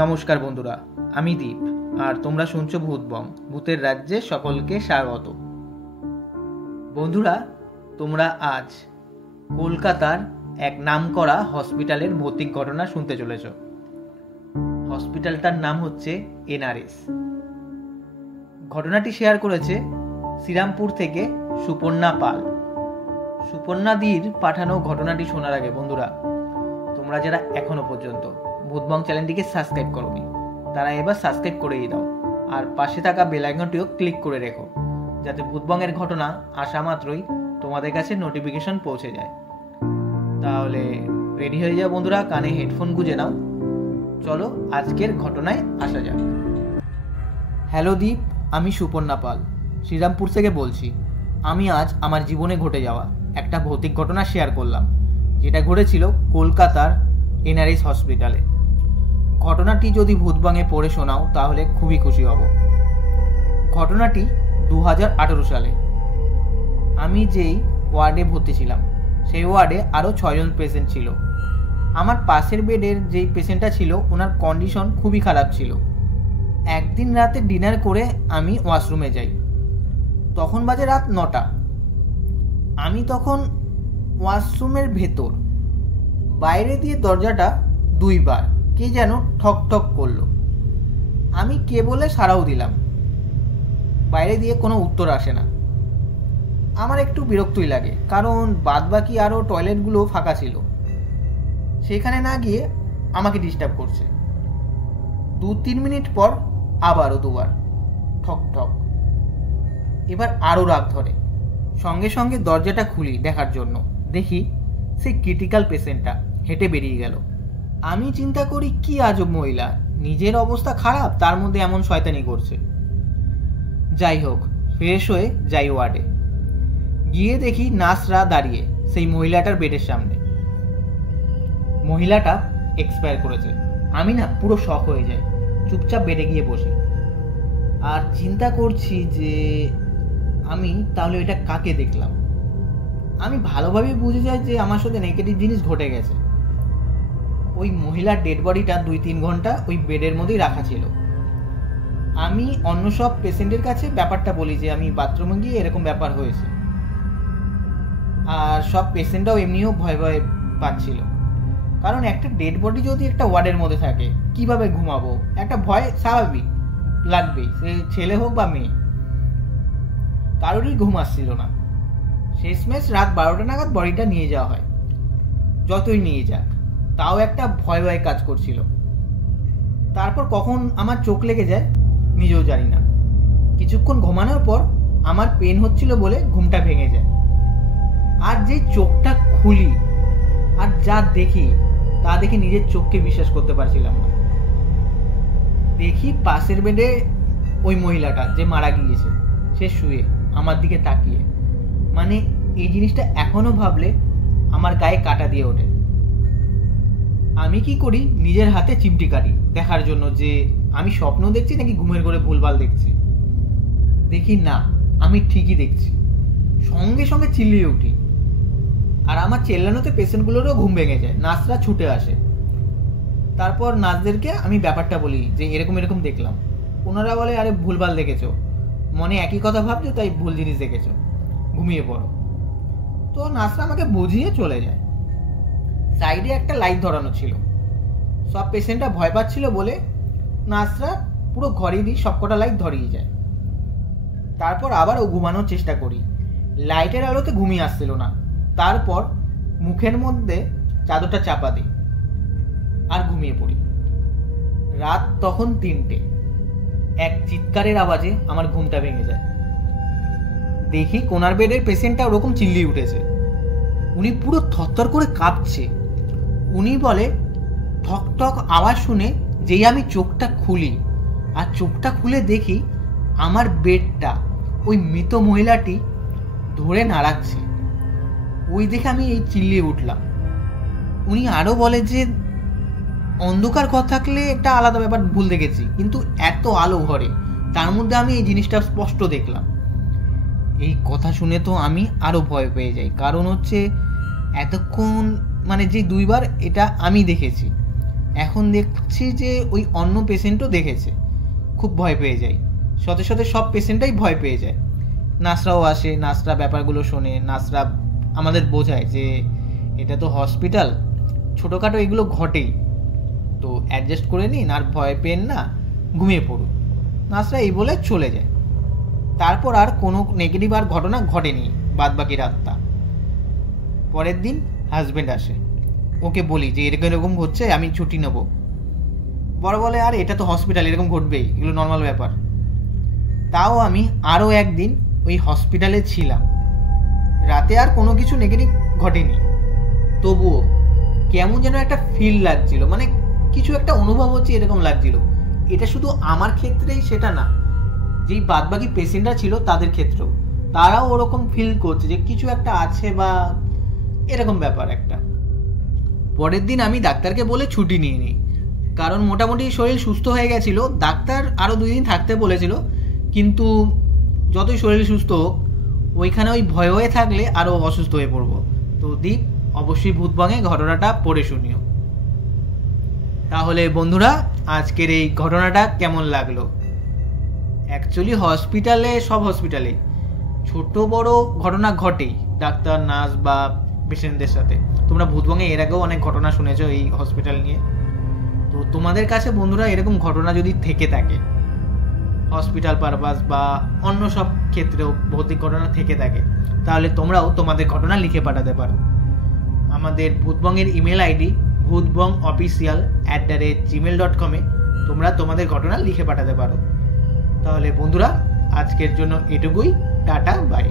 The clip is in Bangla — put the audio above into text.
নমস্কার বন্ধুরা, আমি দীপ আর তোমরা শুনছো ভূতবং, ভূতের রাজ্যে সকলকে স্বাগত। বন্ধুরা, তোমরা আজ কলকাতার এক নামকরা হসপিটালের ভৌতিক ঘটনা শুনতে চলেছ। হসপিটালটার নাম হচ্ছে এনআরএস। ঘটনাটি শেয়ার করেছে শ্রীরামপুর থেকে সুপর্ণা পাল। সুপর্ণাদির পাঠানো ঘটনাটি শোনার আগে বন্ধুরা, তোমরা যারা এখনো পর্যন্ত ভূতবং চ্যানেলটিকে সাবস্ক্রাইব করোনি তারা এবার সাবস্ক্রাইব করেই দাও, আর পাশে থাকা বেল আইকনটিও ক্লিক করে রেখো, যাতে ভূতবংয়ের ঘটনা আসা মাত্রই তোমাদের কাছে নোটিফিকেশন পৌঁছে যায়। তাহলে রেডি হয়ে যাও বন্ধুরা, কানে হেডফোন গুঁজে নাও। চলো আজকের ঘটনায় আসা যাক। হ্যালো দীপ, আমি সুপর্ণা পাল শ্রীরামপুর থেকে বলছি। আমি আজ আমার জীবনে ঘটে যাওয়া একটা ভৌতিক ঘটনা শেয়ার করলাম, যেটা ঘটেছিল কলকাতার এনআরএস হসপিটালে। ঘটনাটি যদি ভূতবংয়ে পড়ে শোনাও তাহলে খুবই খুশি হব। ঘটনাটি 2018 সালে। আমি যেই ওয়ার্ডে ভর্তি ছিলাম সেই ওয়ার্ডে আরও 6 জন পেশেন্ট ছিল। আমার পাশের বেডের যেই পেশেন্টটা ছিল ওনার কন্ডিশন খুবই খারাপ ছিল। একদিন রাতে ডিনার করে আমি ওয়াশরুমে যাই, তখন বাজে রাত 9টা। আমি তখন ওয়াশরুমের ভেতর, বাইরে দিয়ে দরজাটা 2 বার কে যেন ঠক ঠক করলো। আমি কে বলে সাড়াও দিলাম, বাইরে দিয়ে কোনো উত্তর আসে না। আমার একটু বিরক্তই লাগে, কারণ বাদবাকি আরও টয়লেটগুলো ফাঁকা ছিল। সেখানে না গিয়ে আমাকে ডিস্টার্ব করছে। 2-3 মিনিট পর আবারও 2 বার ঠক ঠক। এবার আরও রাগ ধরে, সঙ্গে সঙ্গে দরজাটা খুলি দেখার জন্য। দেখি সেই ক্রিটিক্যাল পেশেন্টটা হেঁটে বেরিয়ে গেল। আমি চিন্তা করি কি আজব মহিলা, নিজের অবস্থা খারাপ তার মধ্যে এমন শয়তানি করছে। যাই হোক, ফ্রেশ হয়ে যাই ওয়ার্ডে। গিয়ে দেখি নার্সরা দাঁড়িয়ে সেই মহিলাটার বেডের সামনে। মহিলাটা এক্সপায়ার করেছে। আমি না পুরো শক হয়ে যাই, চুপচাপ বেডে গিয়ে বসি আর চিন্তা করছি যে আমি তাহলে এটা কাকে দেখলাম। আমি ভালোভাবে বুঝে যাই যে আমার সাথে নেগেটিভ জিনিস ঘটে গেছে। ওই মহিলার ডেড বডিটা 2-3 ঘন্টা ওই বেডের মধ্যেই রাখা ছিল। আমি অন্য সব পেশেন্টের কাছে ব্যাপারটা বলি যে আমি বাথরুমে গিয়ে এরকম ব্যাপার হয়েছে, আর সব পেশেন্টরাও এমনিও ভয় ভয় পাচ্ছিল। কারণ একটা ডেড বডি যদি একটা ওয়ার্ডের মধ্যে থাকে কিভাবে ঘুমাবো, একটা ভয় স্বাভাবিক লাগবেই, সে ছেলে হোক বা মেয়ে। কারোরই ঘুম আসছিল না। শেষমেশ রাত 12টা নাগাদ বডিটা নিয়ে যাওয়া হয়। যতই নিয়ে যাক তাও একটা ভয় ভয় কাজ করছিল। তারপর কখন আমার চোখ লেগে যায় নিজেও জানি না। কিছুক্ষণ ঘুমানোর পর আমার পেন হচ্ছিল বলে ঘুমটা ভেঙে যায়। আর যেই চোখটা খুলি আর যা দেখি তা দেখে নিজের চোখকে বিশ্বাস করতে পারছিলাম না। দেখি পাশের বেডে ওই মহিলাটা যে মারা গিয়েছে সে শুয়ে আমার দিকে তাকিয়ে। মানে এই জিনিসটা এখনো ভাবলে আমার গায়ে কাঁটা দিয়ে ওঠে। আমি কি করি, নিজের হাতে চিমটি কাটি দেখার জন্য যে আমি স্বপ্ন দেখছি নাকি ঘুমের ঘরে ভুলভাল দেখছি। দেখি না, আমি ঠিকই দেখছি। সঙ্গে সঙ্গে চিল্লিয়ে উঠি, আর আমার চেল্লানোতে পেশেন্টগুলোরও ঘুম ভেঙে যায়। নার্সরা ছুটে আসে। তারপর নার্সদেরকে আমি ব্যাপারটা বলি যে এরকম এরকম দেখলাম। ওনারা বলে, আরে ভুলভাল দেখেছো, মনে একই কথা ভাবছো তাই ভুল জিনিস দেখেছো, ঘুমিয়ে পড়ো। তো নার্সরা আমাকে বুঝিয়ে চলে যায়। সাইডে একটা লাইট ধরানো ছিল। সব পেশেন্টরা ভয় পাচ্ছিল বলে নার্সরা পুরো ঘরেরই সবকটা লাইট ধরিয়ে যায়। তারপর আবারও ঘুমানোর চেষ্টা করি। লাইটের আলোতে ঘুমিয়ে আসছিল না। তারপর মুখের মধ্যে চাদরটা চাপা দিই আর ঘুমিয়ে পড়ি। রাত তখন 3টে। এক চিৎকারের আওয়াজে আমার ঘুমটা ভেঙে যায়। দেখি কোনার বেডের পেশেন্টটা ওরকম চিল্লিয়ে উঠেছে। উনি পুরো থরথর করে কাঁপছে। উনি বলে, ঠক ঠক আওয়াজ শুনে যেই আমি চোখটা খুলি আর চোখটা খুলে দেখি আমার বেডটা ওই মৃত মহিলাটি ধরে নাড়াচ্ছে। ওই দেখে আমি এই চিল্লিয়ে উঠলাম। উনি আরও বলে যে অন্ধকার ঘর থাকলে একটা আলাদা ব্যাপার, ভুল দেখেছি, কিন্তু এত আলো ঘরে, তার মধ্যে আমি এই জিনিসটা স্পষ্ট দেখলাম। এই কথা শুনে তো আমি আরও ভয় পেয়ে যাই, কারণ হচ্ছে এতক্ষণ মানে যে 2 বার এটা আমি দেখেছি, এখন দেখছি যে ওই অন্য পেশেন্টও দেখেছে, খুব ভয় পেয়ে যায়। সাথে সাথে সব পেশেন্টটাই ভয় পেয়ে যায়। নার্সরাও আসে, নার্সরা ব্যাপারগুলো শোনে, নার্সরা আমাদের বোঝায় যে এটা তো হসপিটাল, ছোটোখাটো এগুলো ঘটেই, তো অ্যাডজাস্ট করে নিন, আর ভয় পেন না, ঘুমিয়ে পড়ুন। নার্সরা এই বলে চলে যায়। তারপর আর কোনো নেগেটিভ আর ঘটনা ঘটেনি বাদবাকি রাতটা। পরের দিন হাজব্যান্ড আসে, ওকে বলি যে এরকম এরকম হচ্ছে, আমি ছুটি নেবো। বড় বলে আর এটা তো হসপিটাল, এরকম ঘটবেই, এগুলো নর্মাল ব্যাপার। তাও আমি আরও একদিন ওই হসপিটালে ছিলাম। রাতে আর কোনো কিছু নেগেটিভ ঘটেনি, তবুও কেমন যেন একটা ফিল লাগছিল, মানে কিছু একটা অনুভব হচ্ছে এরকম লাগছিল। এটা শুধু আমার ক্ষেত্রেই সেটা না, যেই বাদবাকি পেশেন্টরা ছিল তাদের ক্ষেত্রেও তারাও ওরকম ফিল করছে যে কিছু একটা আছে বা এরকম ব্যাপার একটা। পরের দিন আমি ডাক্তারকে বলে ছুটি নিয়ে নিই, কারণ মোটামুটি শরীর সুস্থ হয়ে গেছিলো। ডাক্তার আরও 2 দিন থাকতে বলেছিল, কিন্তু যতই শরীর সুস্থ হোক ওইখানে ওই ভয় হয়ে থাকলে আরও অসুস্থ হয়ে পড়বো। তো দীপ অবশ্যই ভূতবঙ্গে ঘটনাটা পড়ে শুনিও। তাহলে বন্ধুরা, আজকের এই ঘটনাটা কেমন লাগলো? অ্যাকচুয়ালি হসপিটালে, সব হসপিটালে ছোট বড় ঘটনা ঘটেই, ডাক্তার, নার্স বা পেশেন্টদের সাথে। তোমরা ভূতবঙ্গে এর আগেও অনেক ঘটনা শুনেছো এই হসপিটাল নিয়ে। তো তোমাদের কাছে বন্ধুরা এরকম ঘটনা যদি থেকে থাকে, হসপিটাল পারপাস বা অন্য সব ক্ষেত্রেও ভৌতিক ঘটনা থেকে থাকে, তাহলে তোমরাও তোমাদের ঘটনা লিখে পাঠাতে পারো। আমাদের ভূতবঙ্গের ইমেল আইডি bhutbongofficial@gmail.com তোমরা তোমাদের ঘটনা লিখে পাঠাতে পারো। তাহলে বন্ধুরা, আজকের জন্য এটুকুই। Tata, by.